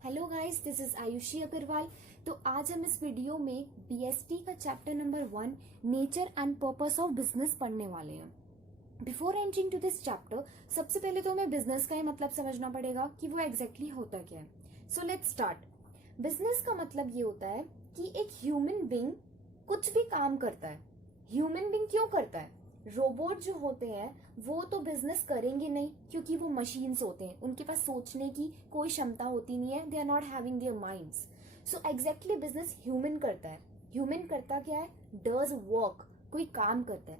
Hello guys, this is Ayushi Agrawal. तो आज हम इस वीडियो में बीएसटी का chapter number 1 nature and purpose of business पढ़ने वाले हैं। Before entering to this chapter, सबसे पहले तो हमें बिजनेस का ही मतलब समझना पड़ेगा कि वो एग्जैक्टली होता क्या है। So let's start. बिजनेस का मतलब ये होता है कि एक ह्यूमन बीइंग कुछ भी काम करता है। ह्यूमन बीइंग क्यों करता है? रोबोट जो होते हैं वो तो बिजनेस करेंगे नहीं, क्योंकि वो मशीन्स होते हैं, उनके पास सोचने की कोई क्षमता होती नहीं है। They are not having their minds. So exactly business human करता है। ह्यूमन करता क्या है? डज वर्क, कोई काम करता है।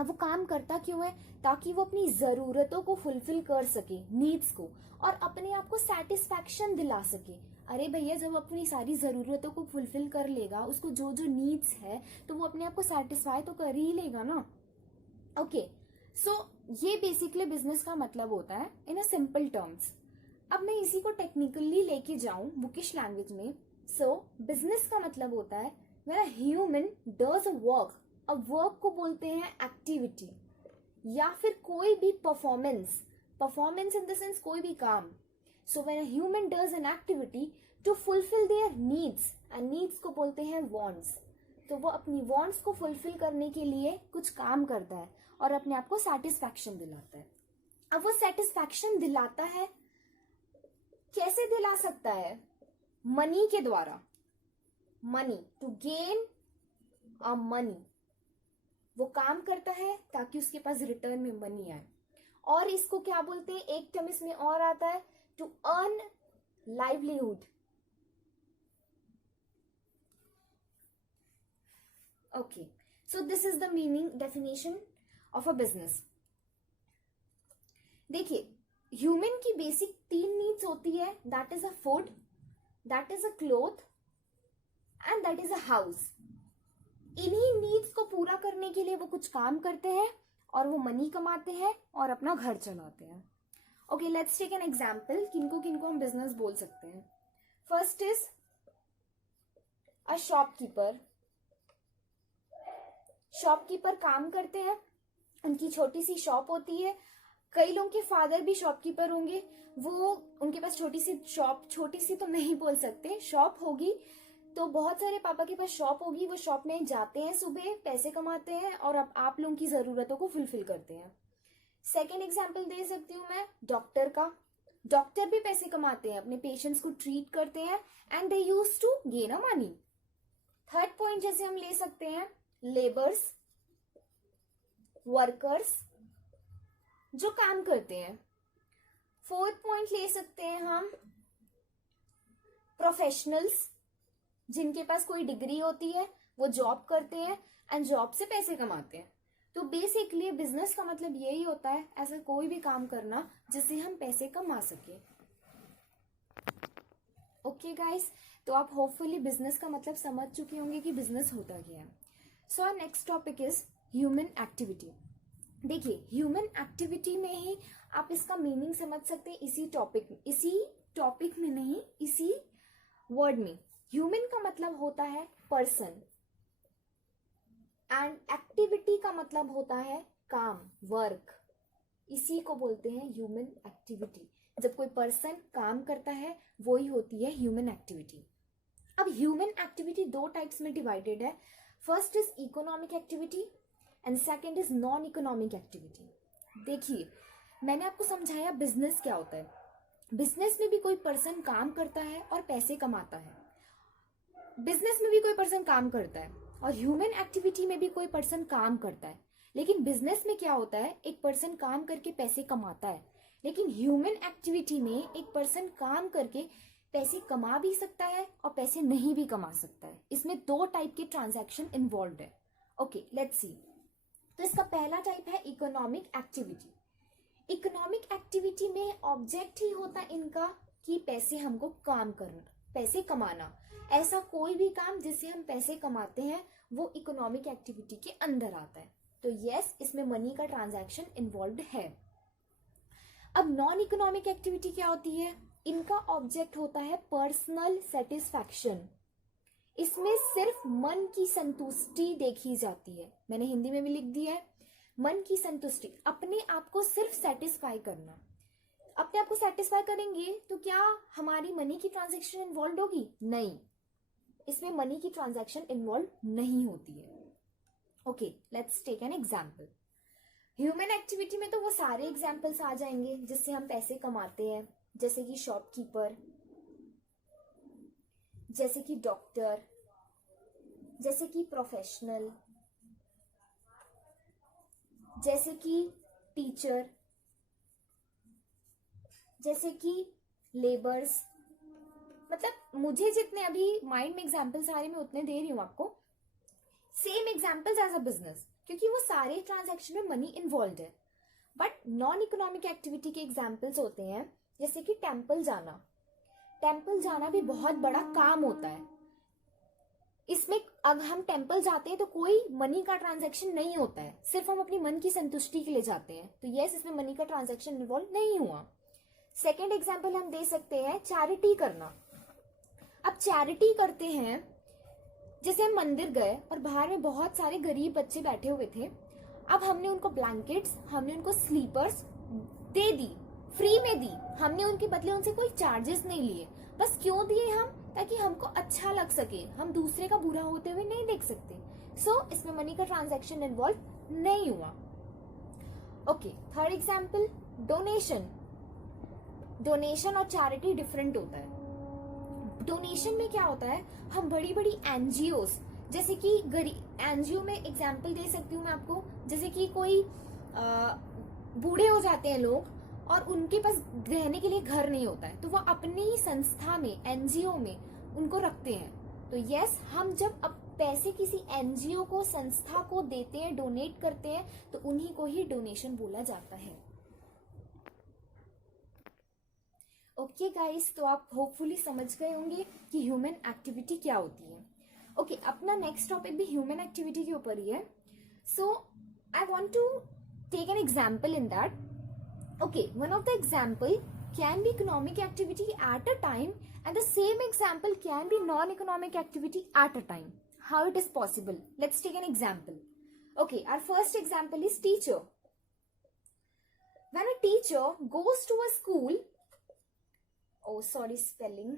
अब वो काम करता क्यों है? ताकि वो अपनी जरूरतों को फुलफिल कर सके, नीड्स को, और अपने आप को सेटिस्फैक्शन दिला सके। अरे भैया, जब अपनी सारी जरूरतों को फुलफिल कर लेगा, उसको जो जो नीड्स है तो वो अपने आप को सेटिस्फाई तो कर ही लेगा ना। ओके, सो ये बेसिकली बिजनेस का मतलब होता है इन अ सिंपल टर्म्स। अब मैं इसी को टेक्निकली लेके जाऊं बुकिश लैंग्वेज में। सो बिजनेस का मतलब होता है when a human does a work. अब वर्क को बोलते हैं एक्टिविटी या फिर कोई भी performance. Performance in the sense कोई भी काम। So when a human does an activity to fulfil their needs, and needs को बोलते हैं वांट्स। तो वो अपनी वांट्स को फुलफिल करने के लिए कुछ काम करता है और अपने आप को सेटिस्फैक्शन दिलाता है। अब वो सेटिस्फैक्शन दिलाता है, कैसे दिला सकता है? मनी के द्वारा। Money, to gain a money. वो काम करता है ताकि उसके पास रिटर्न में मनी आए। और इसको क्या बोलते हैं? एक टर्म इसमें और आता है, to earn livelihood. Okay, so this is the meaning definition of a business. देखिए, ह्यूमन की बेसिक 3 नीड्स होती है, that is a food, that is a cloth and that is a house. इन्हीं नीड्स को पूरा करने के लिए वो कुछ काम करते हैं और वो मनी कमाते हैं और अपना घर चलाते हैं। Okay, let's take an example, किनको किनको हम बिजनेस बोल सकते हैं। First is a shopkeeper. Shopkeeper काम करते हैं, उनकी छोटी सी शॉप होती है। कई लोगों के फादर भी शॉपकीपर होंगे। वो, उनके पास छोटी सी शॉप, छोटी सी तो नहीं बोल सकते, शॉप होगी। तो बहुत सारे पापा के पास शॉप होगी। वो शॉप में जाते हैं, सुबह पैसे कमाते हैं और अब आप लोगों की जरूरतों को फुलफिल करते हैं। सेकेंड एग्जाम्पल दे सकती हूँ मैं डॉक्टर का। डॉक्टर भी पैसे कमाते हैं, अपने पेशेंट्स को ट्रीट करते हैं and they use to gain a money. Third point जैसे हम ले सकते हैं लेबर्स, वर्कर्स जो काम करते हैं। फोर्थ पॉइंट ले सकते हैं हम प्रोफेशनल्स, जिनके पास कोई डिग्री होती है, वो जॉब करते हैं एंड जॉब से पैसे कमाते हैं। तो बेसिकली बिजनेस का मतलब यही होता है, ऐसा कोई भी काम करना जिससे हम पैसे कमा सके। ओके गाइस, तो आप होपफुली बिजनेस का मतलब समझ चुके होंगे कि बिजनेस होता क्या है। So our next topic is human activity. देखिए, ह्यूमन एक्टिविटी में ही आप इसका मीनिंग समझ सकते हैं, इसी टॉपिक में नहीं, इसी वर्ड में। ह्यूमन का मतलब होता है पर्सन एंड एक्टिविटी का मतलब होता है काम, वर्क। इसी को बोलते हैं ह्यूमन एक्टिविटी। जब कोई पर्सन काम करता है वो ही होती है ह्यूमन एक्टिविटी। अब ह्यूमन एक्टिविटी 2 टाइप्स में डिवाइडेड है। First is economic activity and second is non economic activity. देखिए, मैंने आपको समझाया बिजनेस क्या होता है। बिजनेस में भी कोई पर्सन काम करता है और पैसे कमाता है। बिजनेस में भी कोई पर्सन काम करता है और ह्यूमन एक्टिविटी में भी कोई पर्सन काम करता है। लेकिन बिजनेस में क्या होता है, एक पर्सन काम करके पैसे कमाता है, लेकिन ह्यूमन एक्टिविटी में एक पर्सन काम करके पैसे कमा भी सकता है और पैसे नहीं भी कमा सकता है। इसमें 2 टाइप के ट्रांजैक्शन इन्वॉल्व है। Okay, let's see. तो इसका पहला टाइप है इकोनॉमिक एक्टिविटी। इकोनॉमिक एक्टिविटी में ऑब्जेक्ट ही होता है इनका कि पैसे हमको काम करना, पैसे कमाना। ऐसा कोई भी काम जिससे हम पैसे कमाते हैं वो इकोनॉमिक एक्टिविटी के अंदर आता है। तो यस, इसमें मनी का ट्रांजैक्शन इन्वॉल्व है। अब नॉन इकोनॉमिक एक्टिविटी क्या होती है? इनका ऑब्जेक्ट होता है पर्सनल सेटिस्फैक्शन। इसमें सिर्फ मन की संतुष्टि देखी जाती है। मैंने हिंदी में भी लिख दिया है, मन की संतुष्टि, अपने आप को सिर्फ सेटिस्फाई करना, अपने अपने आप को सेटिस्फाई करेंगे तो क्या हमारी मनी की ट्रांजैक्शन इन्वॉल्व होगी? नहीं, इसमें मनी की ट्रांजैक्शन इन्वॉल्व नहीं होती है। Okay, let's take an example. Human activity में तो वो सारे एग्जाम्पल्स आ जाएंगे जिससे हम पैसे कमाते हैं, जैसे कि शॉपकीपर, जैसे कि डॉक्टर, जैसे कि प्रोफेशनल, जैसे कि टीचर, जैसे कि लेबर्स। मतलब मुझे जितने अभी माइंड में एग्जाम्पल्स आ रहे मैं उतने दे रही हूं आपको। Same examples as a business, क्योंकि वो सारे ट्रांजैक्शन में मनी इन्वॉल्व है। बट नॉन इकोनॉमिक एक्टिविटी के एग्जाम्पल्स होते हैं जैसे कि टेम्पल जाना। टेम्पल जाना भी बहुत बड़ा काम होता है। इसमें अब हम टेम्पल जाते हैं तो कोई मनी का ट्रांजैक्शन नहीं होता है, सिर्फ हम अपनी मन की संतुष्टि के लिए जाते हैं। तो यस, इसमें मनी का ट्रांजैक्शन इन्वॉल्व नहीं हुआ। सेकेंड एग्जाम्पल हम दे सकते हैं चैरिटी करना। अब चैरिटी करते हैं, जैसे हम मंदिर गए और बाहर में बहुत सारे गरीब बच्चे बैठे हुए थे। अब हमने उनको ब्लैंकेट्स, हमने उनको स्लीपर्स दे दी, फ्री में दी। हमने उनके बदले उनसे कोई चार्जेस नहीं लिए। बस क्यों दिए हम? ताकि हमको अच्छा लग सके, हम दूसरे का बुरा होते हुए नहीं देख सकते। सो इसमें मनी का ट्रांजैक्शन इन्वॉल्व नहीं हुआ। Okay, third example, donation. Donation और चैरिटी डिफरेंट होता है। डोनेशन में क्या होता है, हम बड़ी बड़ी एनजीओस, जैसे कि एनजीओ में एग्जाम्पल दे सकती हूँ मैं आपको, जैसे कि कोई बूढ़े हो जाते हैं लोग और उनके पास रहने के लिए घर नहीं होता है, तो वो अपनी ही संस्था में, एनजीओ में उनको रखते हैं। तो यस, हम जब अब पैसे किसी एनजीओ को, संस्था को देते हैं, डोनेट करते हैं, तो उन्हीं को ही डोनेशन बोला जाता है। ओके गाइस, तो आप होपफुली समझ गए होंगे कि ह्यूमन एक्टिविटी क्या होती है। ओके, अपना नेक्स्ट टॉपिक भी ह्यूमन एक्टिविटी के ऊपर ही है। So I want to take an example in that. Okay, one of the example can be economic activity at a time and the same example can be non-economic activity at a time. How it is possible? Let's take an example. Okay, our first example is teacher. When a teacher goes to a school, oh sorry, spelling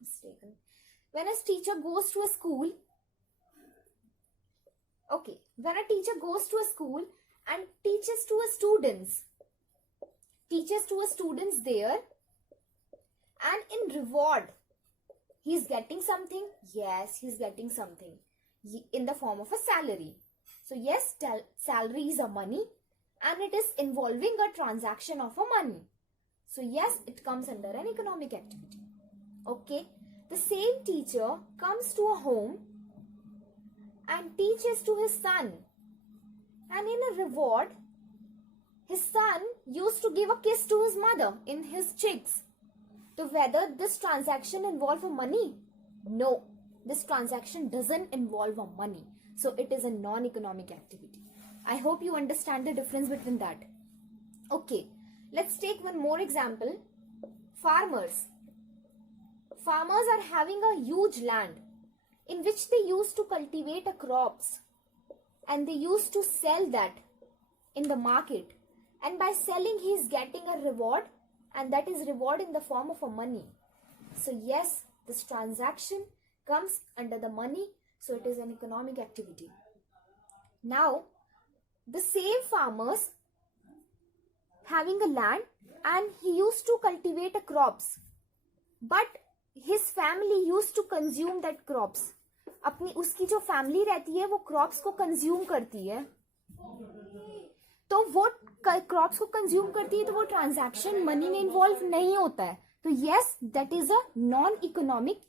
mistaken. When a teacher goes to a school, okay, when a teacher goes to a school and teaches to a students there, and in reward he is getting something. Yes, he is getting something in the form of a salary. So yes, salary is a money and it is involving a transaction of a money. So yes, it comes under an economic activity. Okay, the same teacher comes to a home and teaches to his son, and in a reward his son used to give a kiss to his mother in his cheeks. So whether this transaction involve a money? No, this transaction doesn't involve a money. So it is a non-economic activity. I hope you understand the difference between that. Okay, let's take one more example. Farmers. Farmers are having a huge land in which they used to cultivate a crops, and they used to sell that in the market. And by selling, he is getting a reward, and that is reward in the form of a money. So yes, this transaction comes under the money, so it is an economic activity. Now, the same farmers having a land and he used to cultivate a crops, but his family used to consume that crops. अपनी उसकी जो family रहती है वो crops को consume करती है, तो वो क्रॉप्स को कंज्यूम करती है, तो वो ट्रांजैक्शन मनी में इन्वॉल्व नहीं होता है। तो yes, that is a non economic